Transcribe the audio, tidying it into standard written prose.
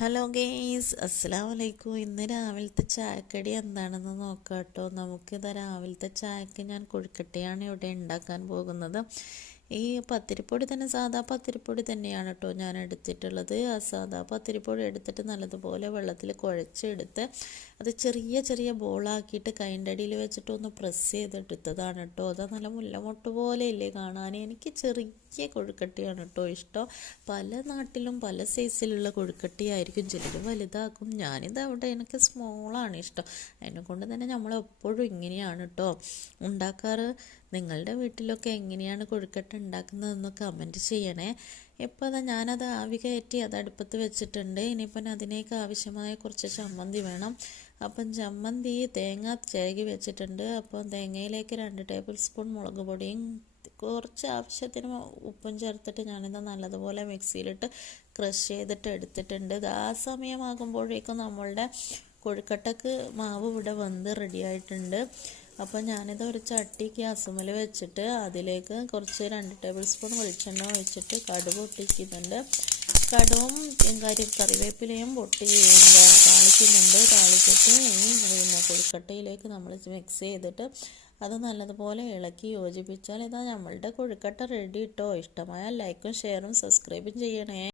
Hello guys, അസ്സലാമു അലൈക്കും. ഇന്ന് രാവിലത്തെ ചായക്കടി എന്താണെന്ന് നോക്കാം കേട്ടോ. നമുക്കിത് രാവിലത്തെ ചായക്ക് ഞാൻ കൊഴുക്കട്ടയാണ് ഇവിടെ ഉണ്ടാക്കാൻ പോകുന്നത്. ഈ പത്തിരിപ്പൊടി തന്നെ, സാധാ പത്തിരിപ്പൊടി തന്നെയാണ് കേട്ടോ ഞാൻ എടുത്തിട്ടുള്ളത്. ആ സാധാ പത്തിരിപ്പൊടി എടുത്തിട്ട് നല്ലതുപോലെ വെള്ളത്തിൽ കുഴച്ചെടുത്ത് അത് ചെറിയ ചെറിയ ബോളാക്കിയിട്ട് കൈൻ്റെ അടിയിൽ വെച്ചിട്ട് ഒന്ന് പ്രസ് ചെയ്തെടുത്തതാണ് കേട്ടോ. അത് നല്ല മുല്ലമൊട്ട് പോലെ ഇല്ലേ കാണാൻ. എനിക്ക് ചെറിയ കൊഴുക്കട്ടയാണ് കേട്ടോ ഇഷ്ടം. പല നാട്ടിലും പല സൈസിലുള്ള കൊഴുക്കട്ടയായിരിക്കും, ചിലർ വലുതാക്കും. ഞാനിത് അവിടെ എനിക്ക് സ്മോളാണ് ഇഷ്ടം. അതിനെ കൊണ്ട് തന്നെ നമ്മളെപ്പോഴും ഇങ്ങനെയാണ് കേട്ടോ ഉണ്ടാക്കാറ്. നിങ്ങളുടെ വീട്ടിലൊക്കെ എങ്ങനെയാണ് കൊഴുക്കട്ട ഉണ്ടാക്കുന്നതെന്ന് കമൻറ്റ് ചെയ്യണേ. ഇപ്പോൾ അതാ ഞാനത് ആവി കയറ്റി അത് അടുപ്പത്ത് വെച്ചിട്ടുണ്ട്. ഇനിയിപ്പം അതിനേക്ക് ആവശ്യമായ കുറച്ച് ചമ്മന്തി വേണം. അപ്പം ചമ്മന്തി തേങ്ങ ചിരകി വെച്ചിട്ടുണ്ട്. അപ്പം തേങ്ങയിലേക്ക് 2 ടേബിൾ സ്പൂൺ മുളക് പൊടിയും കുറച്ച് ആവശ്യത്തിന് ഉപ്പും ചേർത്തിട്ട് ഞാനിത് നല്ലതുപോലെ മിക്സിയിലിട്ട് ക്രഷ് ചെയ്തിട്ട് എടുത്തിട്ടുണ്ട്. ആ സമയമാകുമ്പോഴേക്കും നമ്മളുടെ കൊഴുക്കട്ടക്ക് മാവ് ഇവിടെ വെന്ത് റെഡിയായിട്ടുണ്ട്. അപ്പോൾ ഞാനിത് ഒരു ചട്ടി ഗ്യാസുമ്മൽ വെച്ചിട്ട് അതിലേക്ക് കുറച്ച് 2 ടേബിൾ സ്പൂൺ വെളിച്ചെണ്ണ ഒഴിച്ചിട്ട് കടുക് പൊട്ടിക്കുന്നുണ്ട്. കടുവും കറിവേപ്പിലയും താളിക്കുന്നുണ്ട്. താളിച്ചിട്ട് ഈ കൊഴുക്കട്ടയിലേക്ക് നമ്മൾ മിക്സ് ചെയ്തിട്ട് അത് നല്ലതുപോലെ ഇളക്കി യോജിപ്പിച്ചാൽ ഇതാ നമ്മളുടെ കൊഴുക്കട്ട റെഡി കേട്ടോ. ഇഷ്ടമായാൽ ലൈക്കും ഷെയറും സബ്സ്ക്രൈബും ചെയ്യണേ.